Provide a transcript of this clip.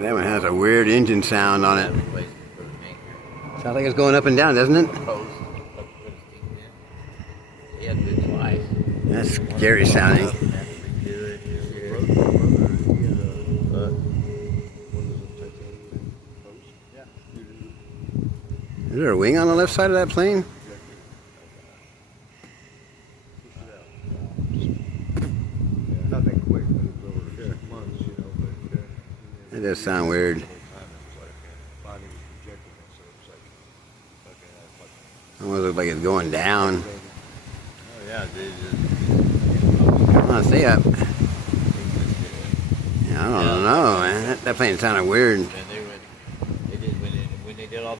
That one has a weird engine sound on it. Sounds like it's going up and down, doesn't it? That's scary sounding. Is there a wing on the left side of that plane? Nothing quick, but it's over 6 months, you know. But That does sound weird. Almost looks like it's going down. Oh yeah, Come on, stay up. Yeah, I don't know, man. That plane sounded weird. and they did when they did all